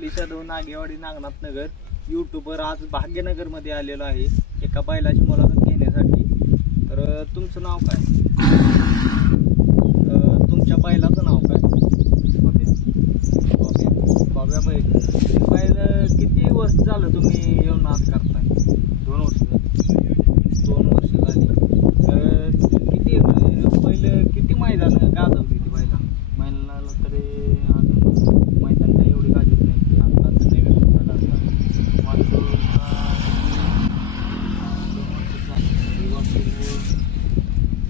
शैली जाधव नागेवाडी नागनाथ नगर यूट्यूबर आज भाग्यनगर मध्ये आलेलो आहे एका बैलाची मुलाखत घेण्यासाठी. तर तुमचं नाव काय? तुमच्या बैलाचं नाव काय? बाब्या बैल. बैल किती वर्ष झालं तुम्ही येऊन नाद करताय? 2 वर्ष झाली. 2 वर्ष झाली. तर किती बैल किती मैदान गाजवली ती बैला? महिन्याला तरी अजून मैदान काही एवढी गाजत नाही की आता नवीन कुठला लागला वासरू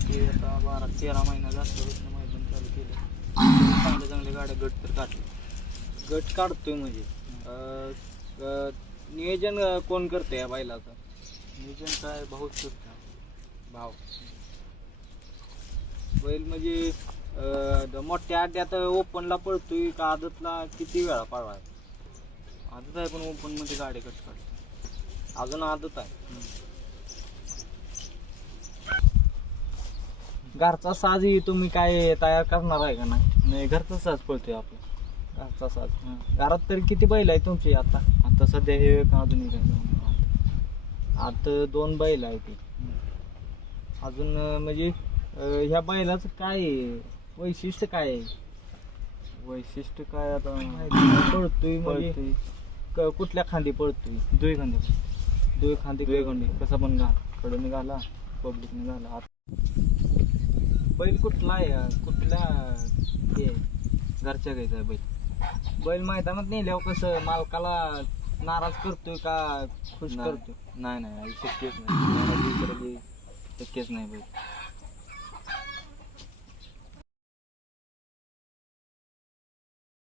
ते आता 12-13 महिना जास्त मैदान चालू केलं. चांगले चांगले गाड्या गट तर काढले. गट काढतोय म्हणजे नियोजन कोण करते या बैलाचं? नियोजन काय भाऊच करतो. भाव. बैल म्हणजे मोठ्या अड्ड्यात ओपनला पळतोय का आदतला किती वेळा पळवाय? आदत आहे पण ओपन मध्ये गाडी कट काढतो. अजून आदत आहे. घरचा साजही तुम्ही काय तयार करणार आहे का नाही? नाही घरचा साज पळतोय आपला. घरचा साज. घरात तरी किती बैल आहे तुमची आता? आता सध्या हे एक अजून एक आहे. आता 2 बैल आहे ती. अजून म्हणजे ह्या बैलाचं काय वैशिष्ट्य काय आहे? वैशिष्ट्य काय आता पळतोय म्हणजे कुठल्या खांदी पळतोय? दुई खांदे. दुई खांदी. कसा पण घाल कडे निघाला पब्लिक निघाला. बैल कुठला आहे? कुठल्या हे घरच्या गायचा आहे बैल. बैल मैदानात नेल्यावर कसं मालकाला नाराज करतोय का खुश करतोय? नाही शक्यच नाही. शक्यच नाही बैल.